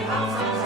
House